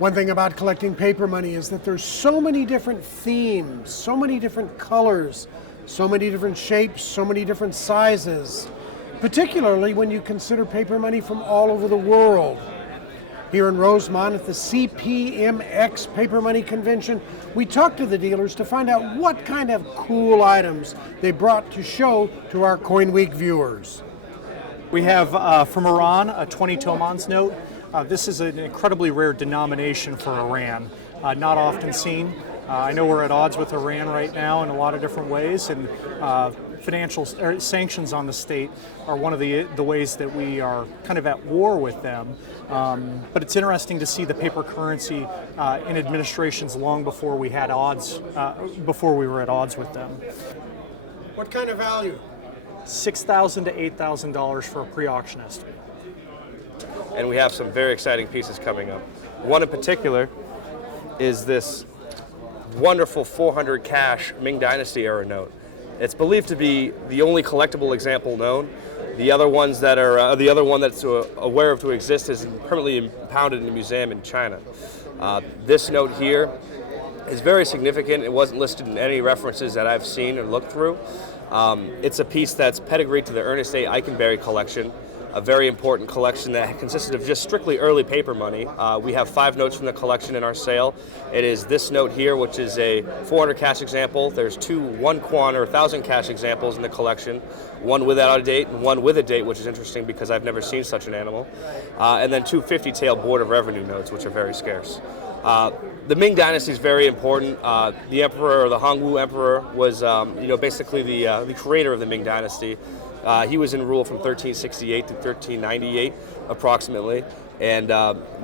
One thing about collecting paper money is that there's so many different themes, so many different colors, so many different shapes, so many different sizes, particularly when you consider paper money from all over the world. Here in Rosemont at the CPMX Paper Money Convention, we talked to the dealers to find out what kind of cool items they brought to show to our Coin Week viewers. We have from Iran a 20 Tomans note. This is an incredibly rare denomination for Iran, not often seen. I know we're at odds with Iran right now in a lot of different ways, and financial sanctions on the state are one of the ways that we are kind of at war with them. But it's interesting to see the paper currency in administrations long before we had odds, before we were at odds with them. What kind of value? $6,000 to $8,000 for a pre-auction estimate. And we have some very exciting pieces coming up. One in particular is this wonderful 400 cash Ming Dynasty era note. It's believed to be the only collectible example known. The other ones that are the other one that's aware of to exist is permanently impounded in a museum in China. This note here is very significant. It wasn't listed in any references that I've seen or looked through. It's a piece that's pedigreed to the Ernest A. Eikenberry collection, a very important collection that consisted of just strictly early paper money. We have 5 notes from the collection in our sale. It is this note here, which is a 400 cash example. There's 2 1 Kwan or 1,000 cash examples in the collection, one without a date and one with a date, which is interesting because I've never seen such an animal. And then 2 50-tail Board of Revenue notes, which are very scarce. The Ming Dynasty is very important. The emperor, or the Hongwu emperor, was basically the creator of the Ming Dynasty. He was in rule from 1368 to 1398, approximately, and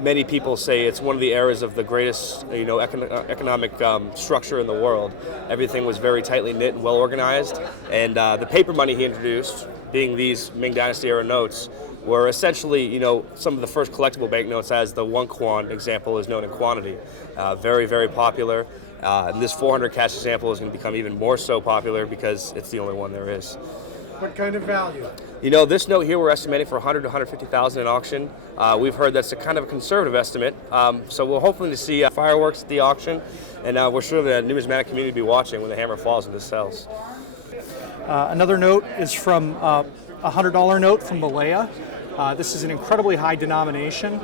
many people say it's one of the eras of the greatest, economic structure in the world. Everything was very tightly knit and well organized, and the paper money he introduced, being these Ming Dynasty era notes, were essentially, some of the first collectible banknotes, as the 1 Kwan example is known in quantity. Very, very popular. And this 400 cash example is going to become even more so popular because it's the only one there is. What kind of value? This note here we're estimating for $100,000 to $150,000 in auction. We've heard that's a kind of a conservative estimate, so we're hoping to see fireworks at the auction, and we're sure the numismatic community will be watching when the hammer falls and this sells. Another note is from a $100 note from Malaya. This is an incredibly high denomination.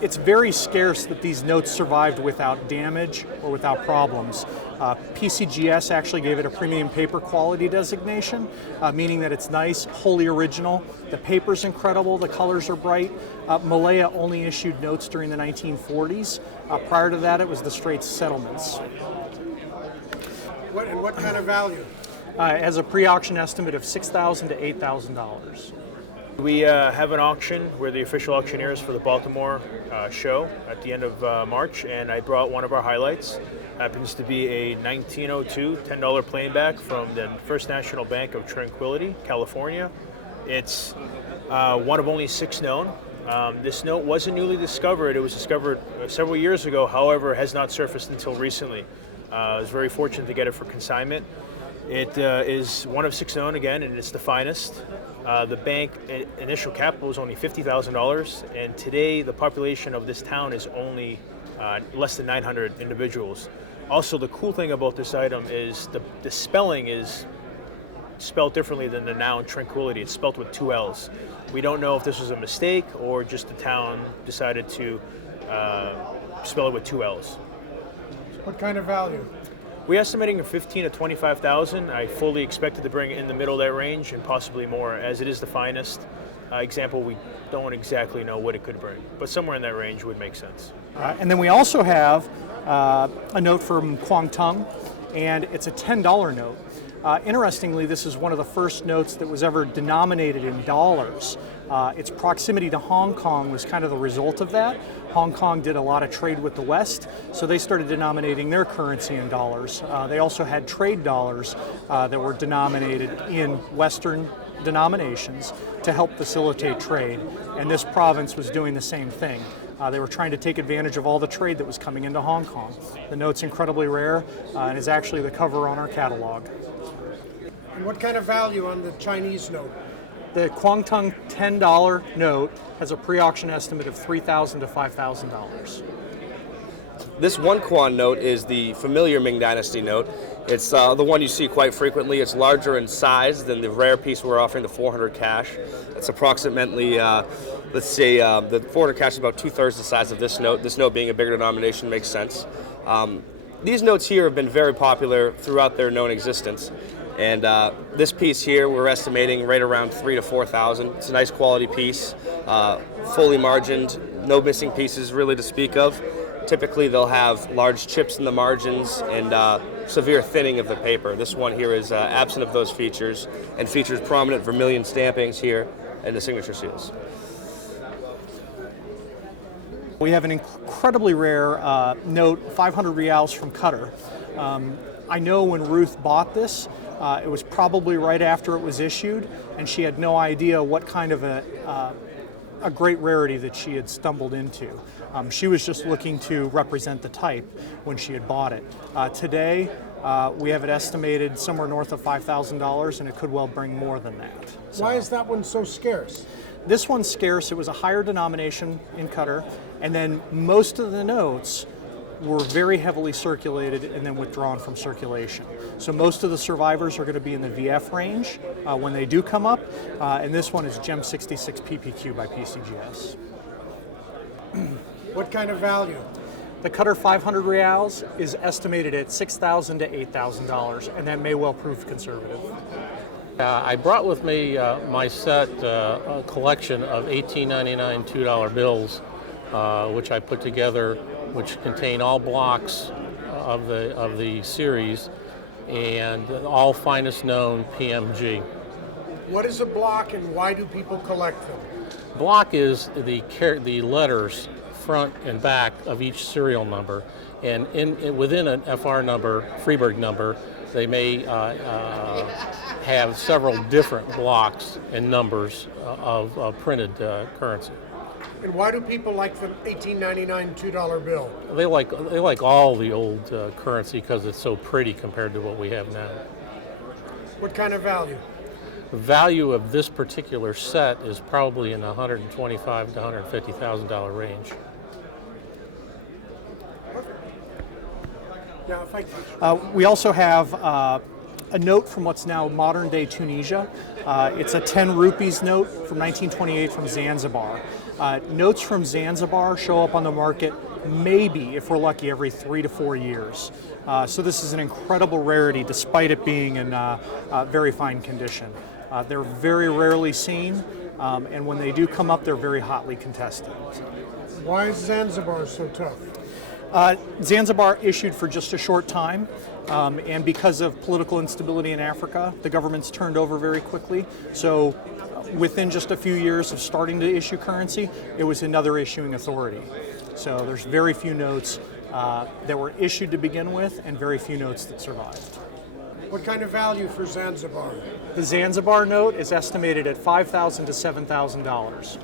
It's very scarce that these notes survived without damage or without problems. PCGS actually gave it a premium paper quality designation, meaning that it's nice, wholly original. The paper's incredible, the colors are bright. Malaya only issued notes during the 1940s. Prior to that, it was the Straits settlements. What kind of value? As a pre-auction estimate of $6,000 to $8,000. We have an auction. We're the official auctioneers for the Baltimore show at the end of March, and I brought one of our highlights. Happens to be a 1902 $10 plainback from the First National Bank of Tranquility, California. It's one of only 6 known. This note wasn't newly discovered. It was discovered several years ago, however, has not surfaced until recently. I was very fortunate to get it for consignment. It is one of 6 known again, and it's the finest. The bank initial capital is only $50,000, and today the population of this town is only less than 900 individuals. Also, the cool thing about this item is the spelling is spelled differently than the noun Tranquility. It's spelled with 2 L's. We don't know if this was a mistake or just the town decided to spell it with 2 L's. What kind of value? We're estimating $15,000 to $25,000. I fully expected to bring it in the middle of that range and possibly more, as it is the finest example. We don't exactly know what it could bring, but somewhere in that range would make sense. And then we also have a note from Kwangtung, and it's a $10 note. Interestingly, this is one of the first notes that was ever denominated in dollars. Its proximity to Hong Kong was kind of the result of that. Hong Kong did a lot of trade with the West, so they started denominating their currency in dollars. They also had trade dollars that were denominated in Western denominations to help facilitate trade, and this province was doing the same thing. They were trying to take advantage of all the trade that was coming into Hong Kong. The note's incredibly rare and is actually the cover on our catalog. And what kind of value on the Chinese note? The Kwangtung $10 note has a pre-auction estimate of $3,000 to $5,000. This 1 Kwan note is the familiar Ming Dynasty note. It's the one you see quite frequently. It's larger in size than the rare piece we're offering, the 400 cash. It's approximately, let's say, the 400 cash is about 2/3 the size of this note. This note being a bigger denomination makes sense. These notes here have been very popular throughout their known existence. And this piece here, we're estimating right around $3,000 to $4,000. It's a nice quality piece, fully margined, no missing pieces really to speak of. Typically, they'll have large chips in the margins and severe thinning of the paper. This one here is absent of those features and features prominent vermilion stampings here and the signature seals. We have an incredibly rare note, 500 reals from Qatar. I know when Ruth bought this, it was probably right after it was issued, and she had no idea what kind of a great rarity that she had stumbled into. She was just looking to represent the type when she had bought it. Today, we have it estimated somewhere north of $5,000, and it could well bring more than that. Why is that one so scarce? This one's scarce. It was a higher denomination in Qatar, and then most of the notes were very heavily circulated and then withdrawn from circulation. So most of the survivors are going to be in the VF range when they do come up, and this one is Gem 66 PPQ by PCGS. What kind of value? The Qatar 500 reals is estimated at $6,000 to $8,000, and that may well prove conservative. I brought with me my set, a collection of $18.99 $2 bills, which I put together, which contain all blocks of the series and all finest known PMG. What is a block and why do people collect them? Block is the letters front and back of each serial number, and within an FR number, Freeburg number, they may have several different blocks and numbers of printed currency. And why do people like the $18.99 $2 bill? They like all the old currency because it's so pretty compared to what we have now. What kind of value? The value of this particular set is probably in the $125,000 to $150,000 range. Yeah, if I could. We also have a note from what's now modern day Tunisia. It's a 10 rupees note from 1928 from Zanzibar. Notes from Zanzibar show up on the market maybe, if we're lucky, every 3 to 4 years. So this is an incredible rarity despite it being in very fine condition. They're very rarely seen, and when they do come up, they're very hotly contested. Why is Zanzibar so tough? Zanzibar issued for just a short time, and because of political instability in Africa, the government's turned over very quickly. So within just a few years of starting to issue currency, it was another issuing authority. So there's very few notes that were issued to begin with and very few notes that survived. What kind of value for Zanzibar? The Zanzibar note is estimated at $5,000 to $7,000.